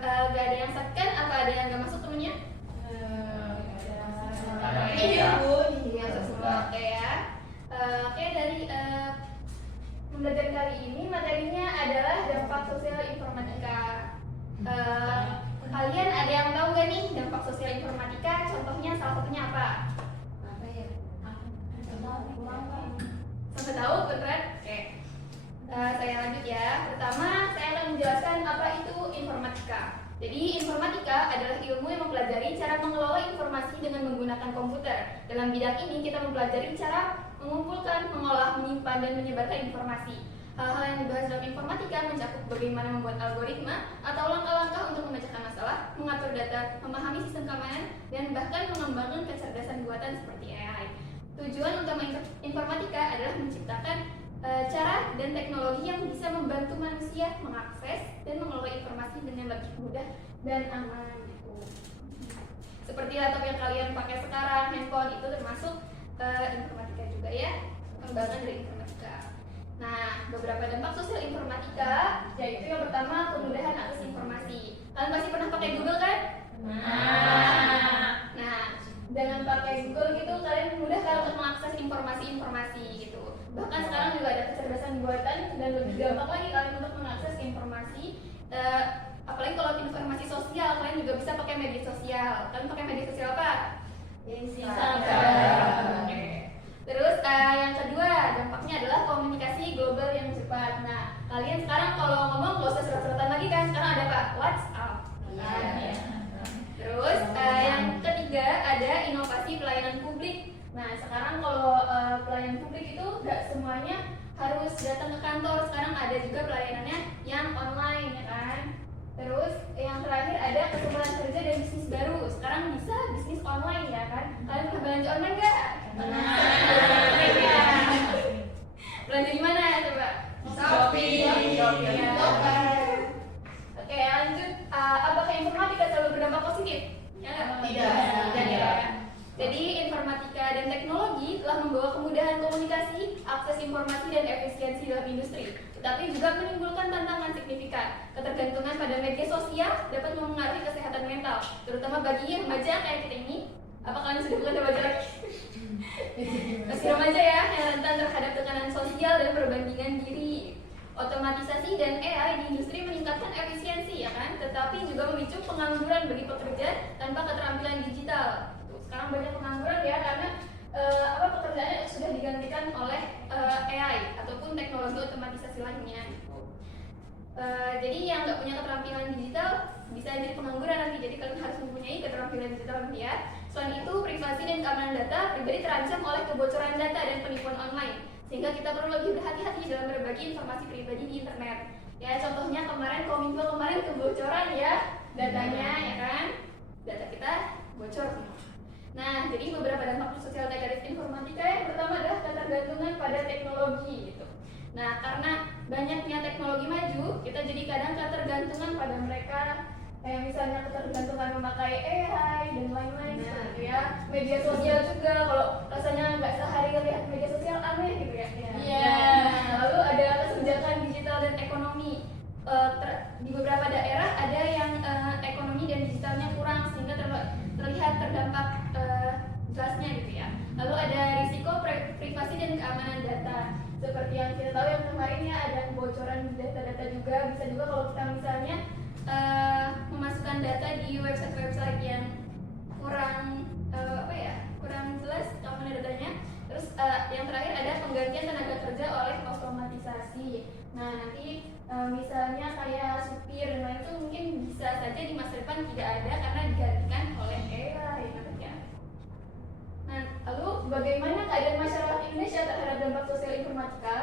gak ada yang second, apa ada yang gak masuk temennya? Iya. Masuk semua, oke ya. Oke, dari pembelajaran kali ini materinya adalah dampak sosial informatika. Kalian ada yang tahu gak nih dampak sosial informatika? Contohnya salah satunya apa? Sampai tahu beneran? Oke. Saya lanjut ya. Pertama, saya akan menjelaskan apa itu informatika. Jadi, informatika adalah ilmu yang mempelajari cara mengelola informasi dengan menggunakan komputer. Dalam bidang ini, kita mempelajari cara mengumpulkan, mengolah, menyimpan, dan menyebarkan informasi. Hal-hal yang dibahas dalam informatika mencakup bagaimana membuat algoritma atau langkah-langkah untuk memecahkan masalah, mengatur data, memahami sistem keamanan, dan bahkan mengembangkan kecerdasan buatan seperti AI. Tujuan utama informatika adalah menciptakan cara dan teknologi yang bisa membantu manusia mengakses dan mengelola informasi dengan lebih mudah dan aman gitu. Seperti laptop yang kalian pakai sekarang, handphone itu termasuk informatika juga ya, pengembangan dari informatika. Nah, beberapa dampak sosial informatika yaitu yang pertama kemudahan akses informasi. Kalian pasti pernah pakai Google kan? Nah, dengan pakai Google gitu kalian mudah kan untuk mengakses informasi-informasi gitu. Bahkan sekarang juga ada kecerdasan buatan dan lebih gampang lagi kalian untuk mengakses informasi. Apalagi kalau informasi sosial, kalian juga bisa pakai media sosial. Kalian pakai media sosial apa? Instagram. Terus yang kedua dampaknya adalah komunikasi global yang cepat. Nah, kalian sekarang kalau ngomong nggak usah surat-suratan lagi kan? Sekarang ada apa? WhatsApp. Terus yang ketiga ada inovasi pelayanan publik. Nah, sekarang kalau pelayanan publik itu nggak semuanya harus datang ke kantor. Sekarang ada juga pelayanannya yang online ya kan. Terus yang terakhir ada kesempatan kerja dan bisnis baru. Sekarang bisa bisnis online ya kan. Kalian pernah belanja online nggak? Belanja di mana ya coba? Shopee. Oke, lanjut. Apakah informatika selalu berdampak positif? Ya nggak? Tidak ya. Jadi informatika dan teknologi telah membawa kemudahan komunikasi, akses informasi dan efisiensi dalam industri. Tetapi juga menimbulkan tantangan signifikan. Ketergantungan pada media sosial dapat mempengaruhi kesehatan mental, terutama bagi remaja kayak kita ini. Apa kalian sudah bukan remaja lagi? Masih remaja ya, yang rentan terhadap tekanan sosial dan perbandingan diri. Otomatisasi dan AI di industri meningkatkan efisiensi ya kan, tetapi juga memicu pengangguran bagi pekerja tanpa keterampilan digital. Sekarang banyak pengangguran ya karena pekerjaannya sudah digantikan oleh AI ataupun teknologi otomatisasi lainnya. Jadi yang nggak punya keterampilan digital bisa jadi pengangguran nanti. Jadi kalian harus mempunyai keterampilan digital ya. Selain itu, privasi dan keamanan data pribadi terancam oleh kebocoran data dan penipuan online. Sehingga kita perlu lebih berhati-hati dalam berbagi informasi pribadi di internet. Ya, contohnya Kominfo kemarin kebocoran ya datanya ya kan. Data kita bocor semua. Nah, jadi beberapa dampak sosial negatif informatika yang pertama adalah ketergantungan pada teknologi gitu. Nah, karena banyaknya teknologi maju, kita jadi kadang ketergantungan pada mereka. Kayak misalnya ketergantungan memakai AI dan lain-lain gitu ya. Media sosial juga, kalau rasanya nggak sehari lihat media sosial aneh gitu ya. Lalu ada kesenjangan digital dan ekonomi. Di beberapa daerah ada yang ekonomi dan digitalnya kurang sehingga terlihat terdampak jelasnya gitu ya. Lalu ada risiko privasi dan keamanan data. Seperti yang kita tahu yang kemarin ya ada kebocoran data-data juga. Bisa juga kalau kita misalnya memasukkan data di website-website yang kurang kurang jelas keamanan datanya. Terus yang terakhir ada penggantian tenaga kerja oleh otomatisasi. Nah, nanti misalnya kayak supir dan lain itu mungkin bisa saja di masa depan tidak ada karena digantikan oleh AI ya. Nah, lalu bagaimana keadaan masyarakat Indonesia terhadap dampak sosial informatika?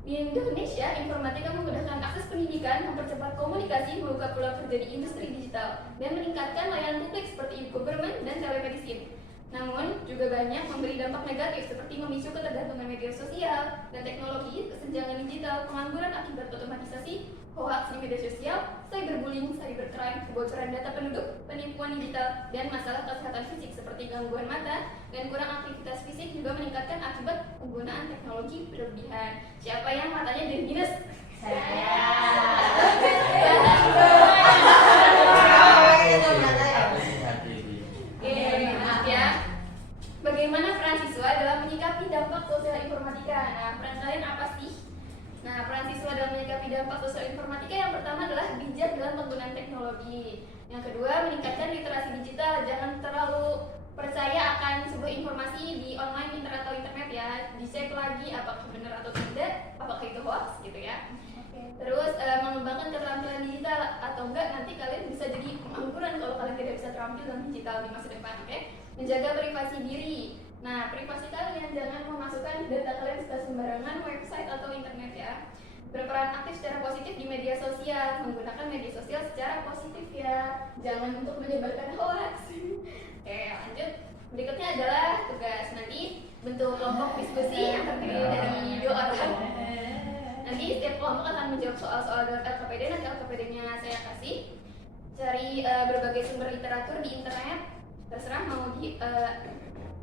Di Indonesia, informatika memudahkan akses pendidikan, mempercepat komunikasi, membuka peluang kerja di industri digital, dan meningkatkan layanan publik seperti e-government dan telemedicine. Namun, juga banyak memberi dampak negatif seperti memicu ketergantungan media sosial dan teknologi, kesenjangan digital, pengangguran akibat otomatisasi, hoax di media sosial, cyberbullying, cybercrime, kebocoran data penduduk, penipuan digital, dan masalah kesehatan fisik seperti gangguan mata dan kurang aktivitas fisik juga meningkatkan akibat penggunaan teknologi berlebihan. Siapa yang matanya jadi minus? Saya. teknologi. Yang kedua, meningkatkan literasi digital. Jangan terlalu percaya akan sebuah informasi di online, internet atau internet ya. Dicek lagi apakah benar atau tidak, apakah itu hoax gitu ya. Terus mengembangkan keterampilan digital, atau enggak nanti kalian bisa jadi pengangguran kalau kalian tidak bisa terampil dalam digital di masa depan, oke? Menjaga privasi diri. Nah, privasi kalian, jangan memasukkan data kalian ke sembarangan website atau internet ya. Berperan aktif secara positif di media sosial, menggunakan media sosial secara positif ya, jangan untuk menyebarkan hoax. Oke, lanjut. Berikutnya adalah tugas. Nanti bentuk kelompok diskusi yang terdiri dari 2 orang. Nanti setiap kelompok akan menjawab soal-soal dalam LKPD. Nanti LKPD-nya saya kasih. Cari berbagai sumber literatur di internet, terserah mau di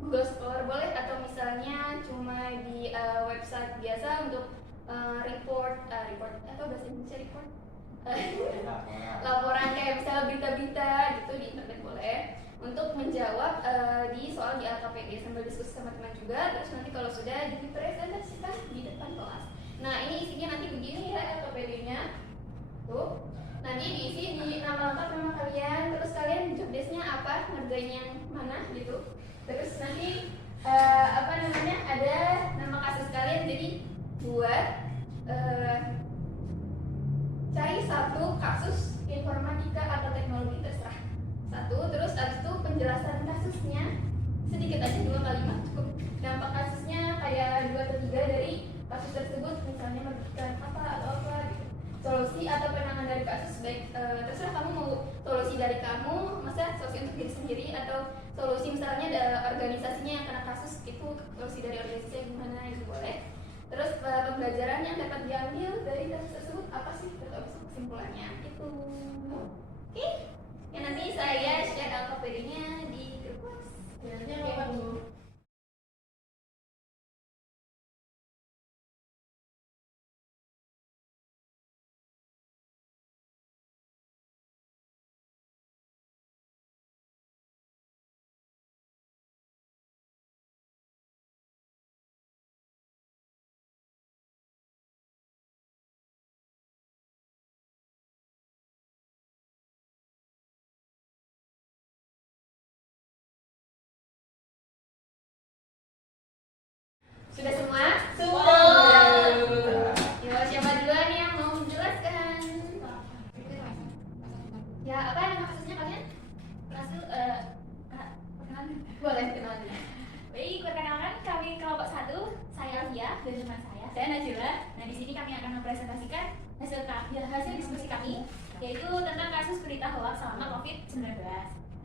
Google Scholar boleh, atau misalnya cuma di website biasa untuk report atau bahasa Indonesia report laporan kayak misalnya berita-berita gitu di internet boleh, untuk menjawab di soal di LKPD sambil diskusi sama teman juga. Terus nanti kalau sudah dipresentasikan di depan kelas. Nah, ini isinya nanti begini ya LKPD-nya. Tuh. Nanti diisi di nama lengkap nama kalian, terus kalian job desk-nya apa, ngerjain yang mana gitu. Terus nanti ada nama kasus kalian, jadi buat cari 1 kasus informatika atau teknologi terserah 1, terus abis itu penjelasan kasusnya sedikit aja 2 kalimat cukup. Dampak kasusnya kayak 2 atau 3 dari kasus tersebut, misalnya merugikan apa atau apa gitu. Solusi atau penanganan dari kasus, baik terserah kamu mau solusi dari kamu, masa solusi untuk diri sendiri, atau solusi misalnya ada organisasinya yang kena kasus itu, solusi dari organisasinya gimana itu boleh. Terus pembelajaran yang dapat diambil dari kasus tersebut apa sih, atau kesimpulannya itu. Oke, ya nanti saya share LKPD-nya di grup kelas. Nanti apa dulu? Sudah semua? Sudah. Ya, siapa duluan yang mau menjelaskan? Ya, apa nama kasusnya kalian? Kasus perkenalan? Boleh kenalan dulu. Baik, perkenalkan kami kelompok 1, saya Alvia dan teman saya Najila. Nah, di sini kami akan mempresentasikan hasil diskusi kami, yaitu tentang kasus berita hoax selama COVID-19.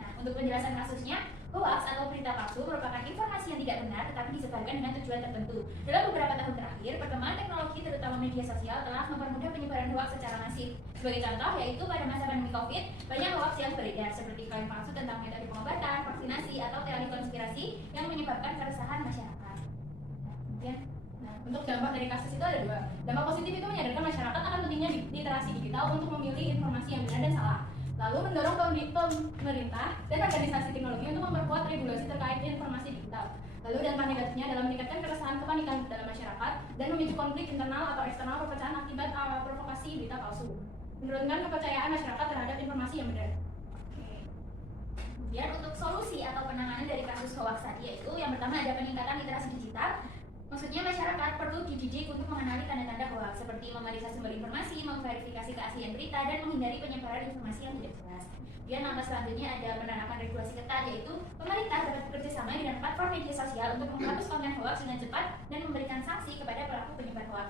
Nah, untuk penjelasan kasusnya, hoax atau berita palsu merupakan informasi yang tidak benar tetapi disebarkan dengan tujuan tertentu. Dalam beberapa tahun terakhir, perkembangan teknologi terutama media sosial telah mempermudah penyebaran hoax secara masif. Sebagai contoh, yaitu pada masa pandemi COVID, banyak hoax yang beredar seperti klaim palsu tentang metode pengobatan, vaksinasi, atau teori konspirasi yang menyebabkan keresahan masyarakat. Nah, kemudian, Untuk dampak dari kasus itu ada 2. Dampak positif itu menyadarkan masyarakat akan pentingnya literasi digital untuk memilih informasi yang benar dan salah. Lalu mendorong pemerintah dan organisasi teknologi untuk memperkuat regulasi terkait informasi digital. Lalu dampak negatifnya dalam meningkatkan keresahan kepanikan dalam masyarakat dan memicu konflik internal atau eksternal perpecahan akibat provokasi berita palsu. Menurunkan kepercayaan masyarakat terhadap informasi yang benar. kemudian untuk solusi atau penanganan dari kasus hoax tadi, yaitu yang pertama ada peningkatan literasi digital. Maksudnya masyarakat perlu dididik untuk mengenali tanda-tanda hoax seperti memeriksa sumber informasi, memverifikasi keaslian berita, dan menghindari penyebaran informasi yang tidak jelas. Kemudian langkah selanjutnya ada menerapkan regulasi ketat, yaitu pemerintah dapat bekerja sama dengan platform media sosial untuk menghapus konten hoax dengan cepat dan memberikan sanksi kepada pelaku penyebar hoax.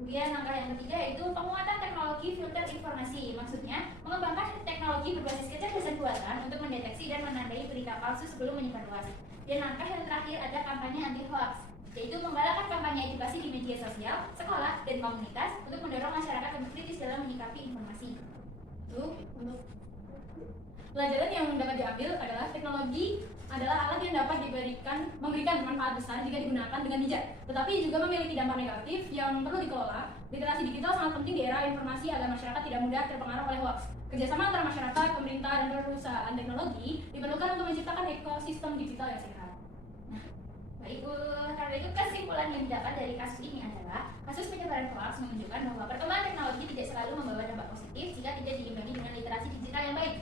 Kemudian langkah yang ketiga yaitu penguatan teknologi filter informasi. Maksudnya mengembangkan teknologi berbasis kecerdasan buatan untuk mendeteksi dan menandai berita palsu sebelum menyebar luas. Dan langkah yang terakhir ada kampanye anti hoax, yaitu menggalakkan kampanye edukasi di media sosial, sekolah, dan komunitas untuk mendorong masyarakat lebih kritis dalam menyikapi informasi. Untuk pelajaran yang dapat diambil adalah teknologi adalah alat yang dapat memberikan manfaat besar jika digunakan dengan bijak, tetapi juga memiliki dampak negatif yang perlu dikelola. Literasi digital sangat penting di era informasi agar masyarakat tidak mudah terpengaruh oleh hoax. Kerjasama antara masyarakat, pemerintah, dan perusahaan teknologi diperlukan untuk menciptakan ekosistem digital yang sehat. Baik, karena itu kesimpulan yang didapat dari kasus ini adalah kasus penyebaran hoax menunjukkan bahwa perkembangan teknologi tidak selalu membawa dampak positif jika tidak diimbangi dengan literasi digital yang baik.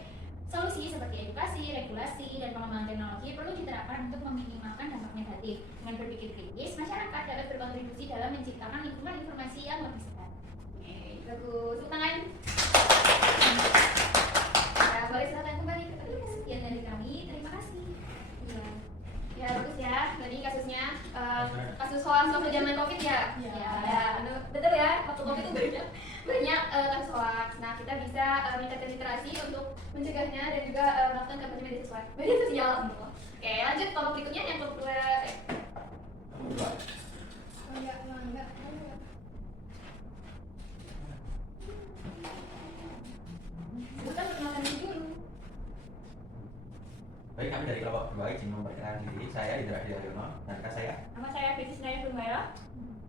Solusi seperti edukasi, regulasi, dan pengembangan teknologi perlu diterapkan untuk meminimalkan dampak negatif. Dengan berpikir kritis, masyarakat dapat berkontribusi dalam menciptakan lingkungan informasi yang lebih sehat. Oke, bagus. Tepuk tangan. Ya, boleh silakan kembali ke tadi. Sekian dari kami, terima kasih. Iya. Ya, bagus ya. Tadi kasusnya kasus hoax waktu zaman Covid ya. Iya. Ya, betul ya. Waktu Covid itu banyak kasus hoax. Nah, kita bisa meningkatkan literasi untuk mencegahnya dan juga melakukan kampanye media sosial. Media sosial. Oke, lanjut kelompok berikutnya yang kelompok kedua. Enggak. Bukan perkenalkan diri dulu. Baik, kami dari kelompok kedua izin memperkenalkan diri. Saya Indra Diaryono dan rekan saya. Nama saya Fitri Sinaya Dumaya.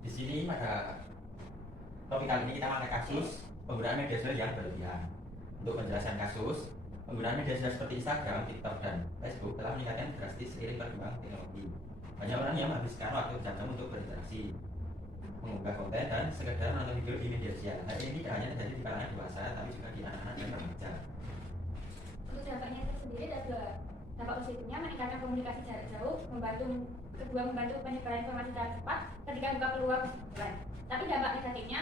Di sini pada topik kali ini kita mengangkat kasus penggunaan media sosial yang berlebihan. Untuk menjelaskan kasus, penggunaan media sosial seperti Instagram, TikTok, dan Facebook telah meningkatkan drastis seiring perkembangan teknologi. Banyak orang yang menghabiskan waktu berjam-jam untuk berinteraksi, mengunggah konten, dan sekedar menonton video di media sosial. Hal ini tidak hanya terjadi di kalangan dewasa, tapi juga di anak-anak dan remaja. Untuk dampaknya tersendiri ada dua. Dampak positifnya meningkatkan komunikasi jarak jauh, membantu penyebaran informasi secara cepat ketika buka peluang persetujuan. Tapi dampak negatifnya,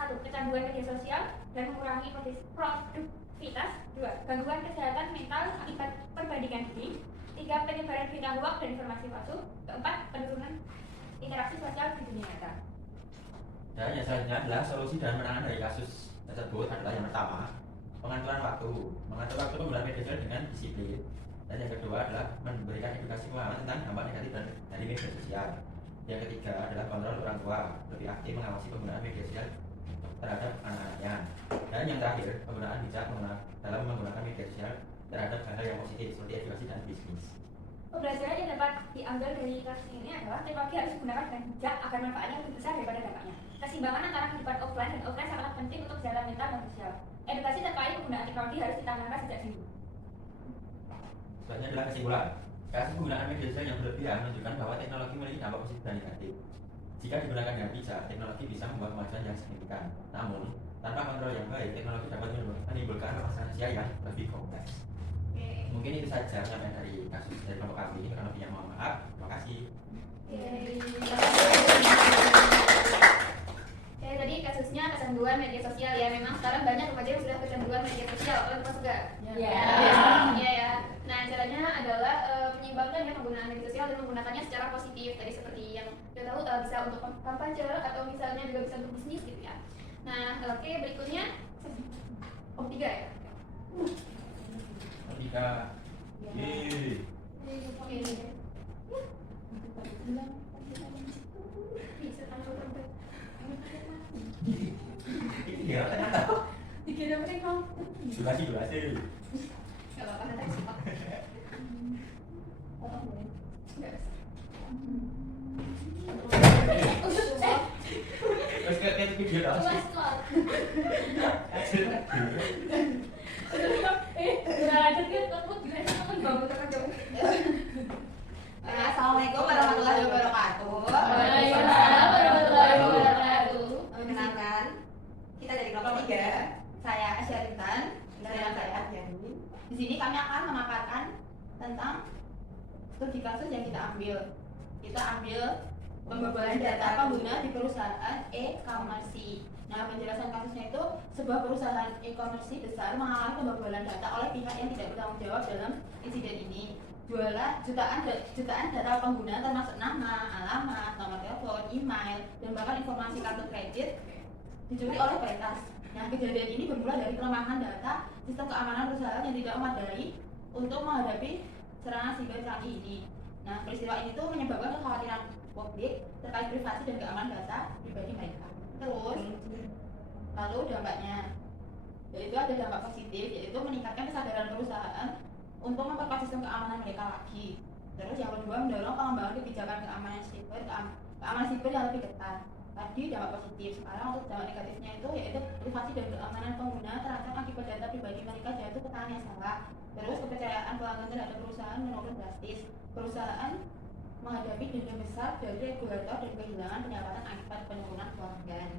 satu, kecanduan media sosial dan mengurangi produktivitas. Dua, gangguan kesehatan mental akibat perbandingan diri. Tiga, penyebaran berita hoax dan informasi palsu. Keempat, penurunan interaksi sosial di dunia nyata. Dan yang selanjutnya adalah solusi dan penanganan dari kasus tersebut adalah yang pertama, pengaturan waktu. Mengatur waktu penggunaan media sosial dengan disiplin. Dan yang kedua adalah memberikan edukasi pemahaman tentang dampak negatif dari media sosial. Yang ketiga adalah kontrol orang tua, lebih aktif mengawasi penggunaan media sosial terhadap anak-anaknya. Dan yang terakhir, penggunaan bijak dalam menggunakan media sosial terhadap hal-hal yang positif seperti edukasi dan bisnis. Pembelajaran yang dapat diambil dari kasus ini adalah teknologi harus digunakan dengan bijak agar manfaatnya lebih besar daripada dampaknya. Keseimbangan antara kehidupan offline dan offline sangatlah penting untuk kesehatan mental dan sosial. Edukasi terkait penggunaan teknologi harus ditanamkan sejak dini. Selanjutnya adalah kesimpulan. Kasus penggunaan media sosial yang berlebihan menunjukkan bahwa teknologi memiliki dampak positif dan negatif. Jika digunakan dengan bijak, teknologi bisa membawa kemajuan yang signifikan. Namun, tanpa kontrol yang baik, teknologi dapat menimbulkan masalah sosial yang lebih kompleks. Mungkin itu saja sampai dari kasus dari kelompok kami. Karena lebihnya mohon maaf. Terima kasih. Oke, tadi kasusnya kecanduan media sosial ya. Memang sekarang banyak remaja yang sudah kecanduan media sosial. Kalian termasuk gak? Iya. Iya ya. Nah, caranya adalah menyeimbangkan ya penggunaan media sosial dan menggunakannya secara positif. Tadi seperti yang kita tahu bisa untuk kampanye atau misalnya juga bisa untuk bisnis gitu ya. Nah, oke, berikutnya tiga ya. Ketika Oke. Bisa tahu sampai. ya tahu. Dikira mereka. Durasi. Gak apa-apa, nanti cepat. Nggak bisa. Terus kayak video dong. Belajar kan kamu gimana kan bangun jauh. Assalamualaikum warahmatullahi wabarakatuh. Waalaikumsalam warahmatullahi wabarakatuh. Perkenalkan, kita dari kelompok 3. Saya Asyaritan dan rekan saya Arjani. Di sini kami akan memaparkan tentang studi kasus yang kita ambil. Kita ambil pembobolan data pengguna di perusahaan e-commerce. Nah, penjelasan kasusnya itu sebuah perusahaan e-commerce besar mengalami pembobolan data oleh pihak yang tidak bertanggung jawab dalam insiden ini. Jutaan data pengguna termasuk nama, alamat, nomor telepon, email, dan bahkan informasi kartu kredit dicuri oleh peretas. Nah, kejadian ini bermula dari kelemahan data sistem keamanan perusahaan yang tidak memadai untuk menghadapi serangan siber canggih ini. Nah, peristiwa ini tuh menyebabkan kekhawatiran publik terkait privasi dan keamanan data pribadi mereka. Terus, lalu dampaknya, yaitu ada dampak positif, yaitu meningkatkan kesadaran perusahaan untuk memperkuat sistem keamanan mereka lagi. Terus yang kedua, mendorong pengembangan kebijakan keamanan siber yang lebih ketat. Tadi dampak positif. Sekarang untuk dampak negatifnya itu yaitu privasi dan keamanan pengguna terancam akibat data pribadi mereka jatuh ke tangan yang salah. Terus kepercayaan pelanggan terhadap perusahaan menurun drastis. Perusahaan menghadapi denda besar dari regulator dan kehilangan pendapatan akibat penurunan pelanggan.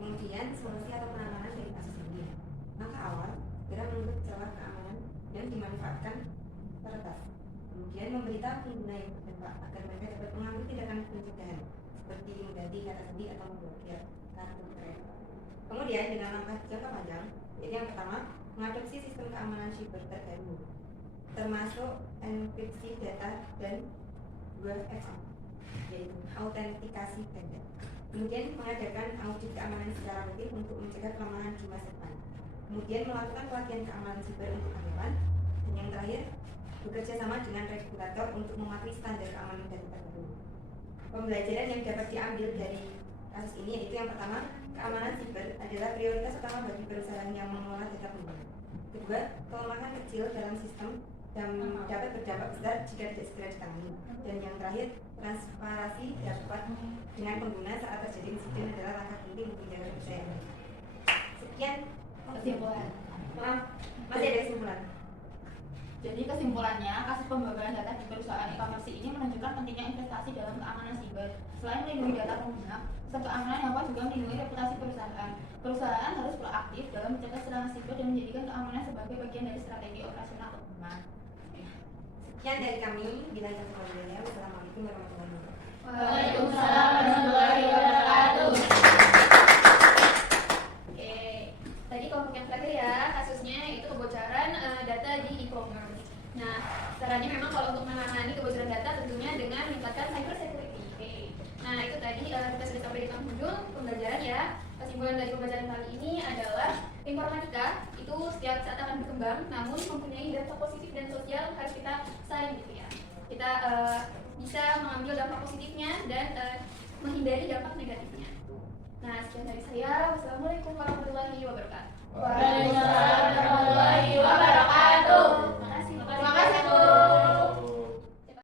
Kemudian solusi atau penanganan dari kasus ini. Langkah awal, segera menutup celah keamanan yang dimanfaatkan peretas. Kemudian memberitahu pengguna yang terdampak agar mereka dapat mengambil tindakan pencegahan seperti mengganti kata sandi atau memblokir kartu kredit. Kemudian dengan langkah jangka panjang, yaitu yang pertama, mengadopsi sistem keamanan siber terbaru, termasuk enkripsi data dan 2FA, yaitu autentikasi ganda. Kemudian mengadakan audit keamanan secara rutin untuk mencegah kelemahan di masa depan. Kemudian melakukan pelatihan keamanan siber untuk karyawan. Dan yang terakhir, bekerja sama dengan regulator untuk mematuhi standar keamanan data terbaru. Pembelajaran yang dapat diambil dari kasus ini yaitu yang pertama, keamanan siber adalah prioritas utama bagi perusahaan yang mengelola data pengguna. Kedua, kelemahan kecil dalam sistem dan dapat berdampak besar jika tidak segera ditangani. Dan yang terakhir, transparansi dapat dengan pengguna saat terjadi insiden adalah langkah penting untuk menjaga kepercayaan. Sekian kesimpulan. Masih ada kesimpulan. Jadi kesimpulannya, kasus pembakaran data di perusahaan e-commerce ini menunjukkan pentingnya investasi dalam keamanan siber. Selain melindungi data pengguna, sistem keamanan yang kuat juga melindungi reputasi perusahaan. Perusahaan harus proaktif dalam mencegah serangan siber dan menjadikan keamanan sebagai bagian dari strategi operasional utama. Sekian dari kami. Bila ada pertanyaan, wassalamualaikum warahmatullahi wabarakatuh. Waalaikumsalam warahmatullahi wabarakatuh. Oke, tadi kelompok yang terakhir ya, kasusnya itu kebocoran data di e-commerce. Nah, caranya memang kalau untuk menangani kebocoran data tentunya dengan meningkatkan cyber security. Oke. Nah, itu tadi kita sudah sampai di penghujung pembelajaran ya. Kesimpulan dari pembelajaran kali ini adalah informatika itu setiap saat akan berkembang, namun mempunyai dampak positif dan sosial harus kita saring gitu ya. Kita bisa mengambil dampak positifnya dan menghindari dampak negatifnya. Nah, sekian dari saya. Wassalamualaikum warahmatullahi wabarakatuh. Waalaikumsalam warahmatullahi wabarakatuh.